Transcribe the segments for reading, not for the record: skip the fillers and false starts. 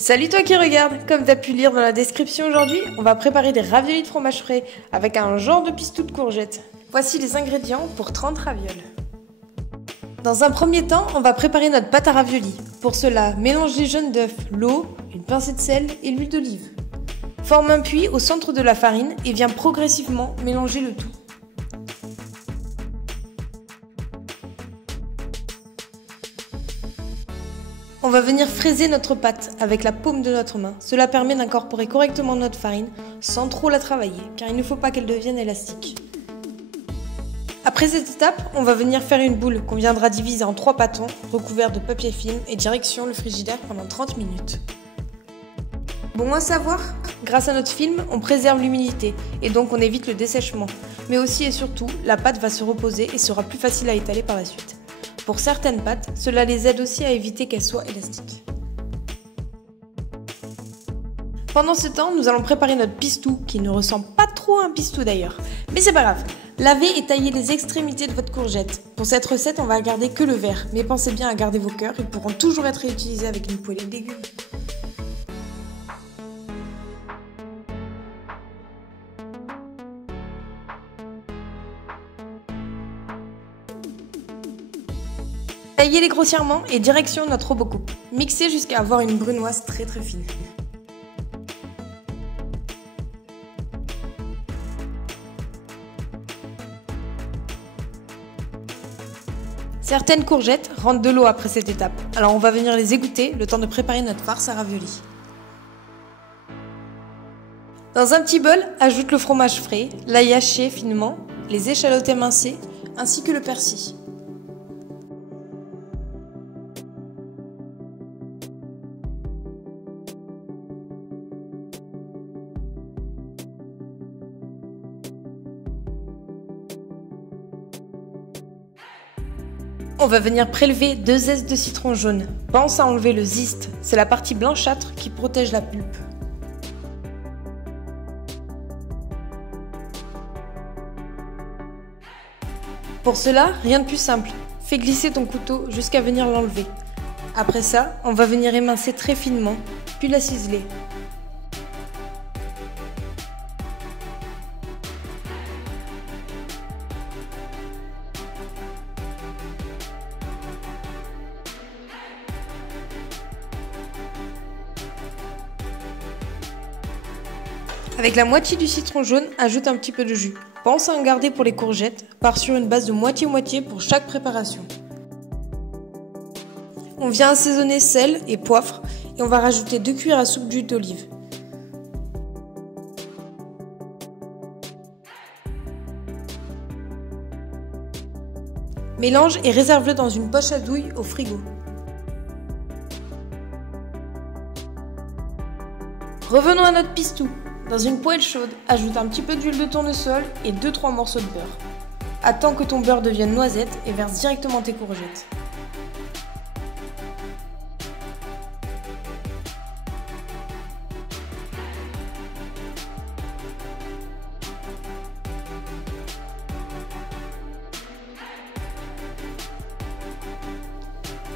Salut toi qui regarde. Comme tu as pu lire dans la description aujourd'hui, on va préparer des raviolis de fromage frais avec un genre de pistou de courgettes. Voici les ingrédients pour 30 ravioles. Dans un premier temps, on va préparer notre pâte à raviolis. Pour cela, mélange les jaunes d'œufs, l'eau, une pincée de sel et l'huile d'olive. Forme un puits au centre de la farine et viens progressivement mélanger le tout. On va venir fraiser notre pâte avec la paume de notre main. Cela permet d'incorporer correctement notre farine sans trop la travailler, car il ne faut pas qu'elle devienne élastique. Après cette étape, on va venir faire une boule qu'on viendra diviser en 3 pâtons recouverts de papier film et direction le frigidaire pendant 30 minutes. Bon à savoir, grâce à notre film, on préserve l'humidité et donc on évite le dessèchement. Mais aussi et surtout, la pâte va se reposer et sera plus facile à étaler par la suite. Pour certaines pâtes, cela les aide aussi à éviter qu'elles soient élastiques. Pendant ce temps, nous allons préparer notre pistou, qui ne ressemble pas trop à un pistou d'ailleurs. Mais c'est pas grave. Lavez et taillez les extrémités de votre courgette. Pour cette recette, on va garder que le vert, mais pensez bien à garder vos cœurs, ils pourront toujours être réutilisés avec une poêlée de légumes. Taillez-les grossièrement et direction notre robocoupe. Mixez jusqu'à avoir une brunoise très fine. Certaines courgettes rentrent de l'eau après cette étape, alors on va venir les égoutter le temps de préparer notre farce à raviolis. Dans un petit bol, ajoute le fromage frais, l'ail haché finement, les échalotes émincées ainsi que le persil. On va venir prélever 2 zestes de citron jaune. Pense à enlever le zeste, c'est la partie blanchâtre qui protège la pulpe. Pour cela, rien de plus simple. Fais glisser ton couteau jusqu'à venir l'enlever. Après ça, on va venir émincer très finement, puis la ciseler. Avec la moitié du citron jaune, ajoute un petit peu de jus. Pense à en garder pour les courgettes, pars sur une base de moitié-moitié pour chaque préparation. On vient assaisonner sel et poivre et on va rajouter 2 cuillères à soupe d'huile d'olive. Mélange et réserve-le dans une poche à douille au frigo. Revenons à notre pistou. Dans une poêle chaude, ajoute un petit peu d'huile de tournesol et 2-3 morceaux de beurre. Attends que ton beurre devienne noisette et verse directement tes courgettes.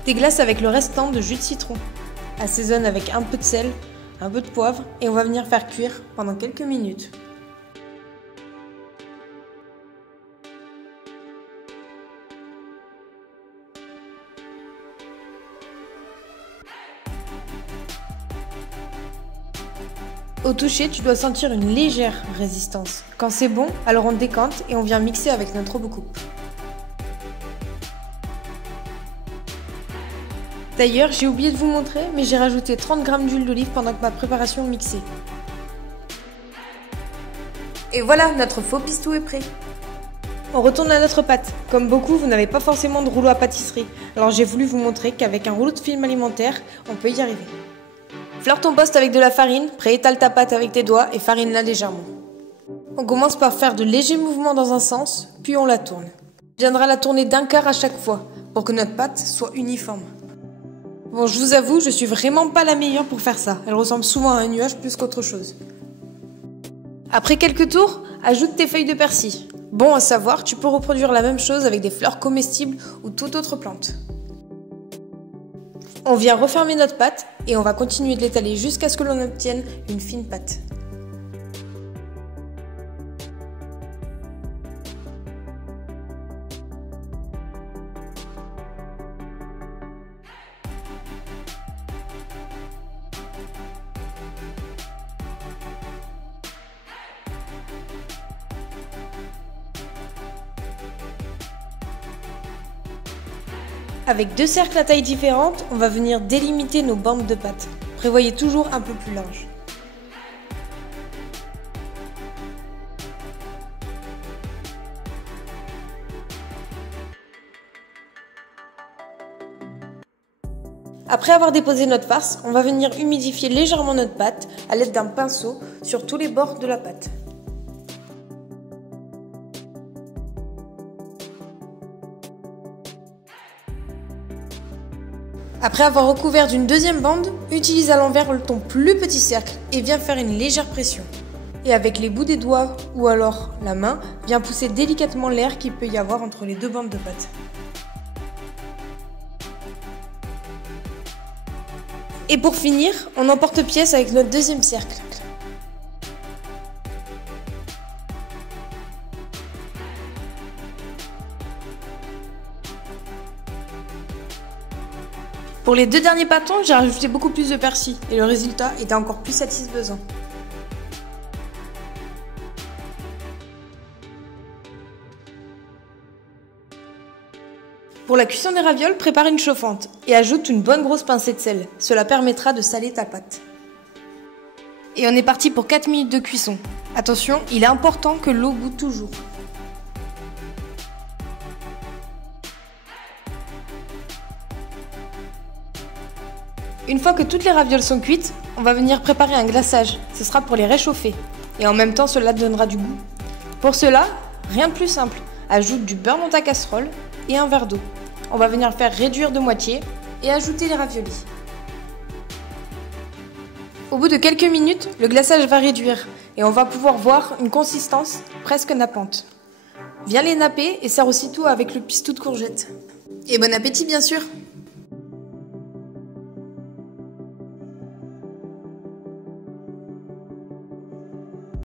Déglace avec le restant de jus de citron. Assaisonne avec un peu de sel, un peu de poivre et on va venir faire cuire pendant quelques minutes. Au toucher, tu dois sentir une légère résistance. Quand c'est bon, alors on décante et on vient mixer avec notre robocoupe. D'ailleurs, j'ai oublié de vous montrer, mais j'ai rajouté 30 g d'huile d'olive pendant que ma préparation mixait. Et voilà, notre faux pistou est prêt. On retourne à notre pâte. Comme beaucoup, vous n'avez pas forcément de rouleau à pâtisserie, alors j'ai voulu vous montrer qu'avec un rouleau de film alimentaire, on peut y arriver. Fleur ton poste avec de la farine, préétale ta pâte avec tes doigts et farine-la légèrement. On commence par faire de légers mouvements dans un sens, puis on la tourne. On viendra la tourner d'un quart à chaque fois, pour que notre pâte soit uniforme. Bon, je vous avoue, je suis vraiment pas la meilleure pour faire ça. Elle ressemble souvent à un nuage plus qu'autre chose. Après quelques tours, ajoute tes feuilles de persil. Bon à savoir, tu peux reproduire la même chose avec des fleurs comestibles ou toute autre plante. On vient refermer notre pâte et on va continuer de l'étaler jusqu'à ce que l'on obtienne une fine pâte. Avec 2 cercles à taille différente, on va venir délimiter nos bandes de pâte. Prévoyez toujours un peu plus large. Après avoir déposé notre farce, on va venir humidifier légèrement notre pâte à l'aide d'un pinceau sur tous les bords de la pâte. Après avoir recouvert d'une deuxième bande, utilise à l'envers ton plus petit cercle et viens faire une légère pression. Et avec les bouts des doigts ou alors la main, viens pousser délicatement l'air qu'il peut y avoir entre les deux bandes de pâte. Et pour finir, on emporte-pièce avec notre deuxième cercle. Pour les 2 derniers pâtons, j'ai rajouté beaucoup plus de persil et le résultat était encore plus satisfaisant. Pour la cuisson des ravioles, prépare une chauffante et ajoute une bonne grosse pincée de sel. Cela permettra de saler ta pâte. Et on est parti pour 4 minutes de cuisson. Attention, il est important que l'eau goûte toujours. Une fois que toutes les ravioles sont cuites, on va venir préparer un glaçage. Ce sera pour les réchauffer. Et en même temps, cela donnera du goût. Pour cela, rien de plus simple. Ajoute du beurre dans ta casserole et un verre d'eau. On va venir le faire réduire de moitié et ajouter les raviolis. Au bout de quelques minutes, le glaçage va réduire et on va pouvoir voir une consistance presque nappante. Viens les napper et sers aussitôt avec le pistou de courgette. Et bon appétit bien sûr!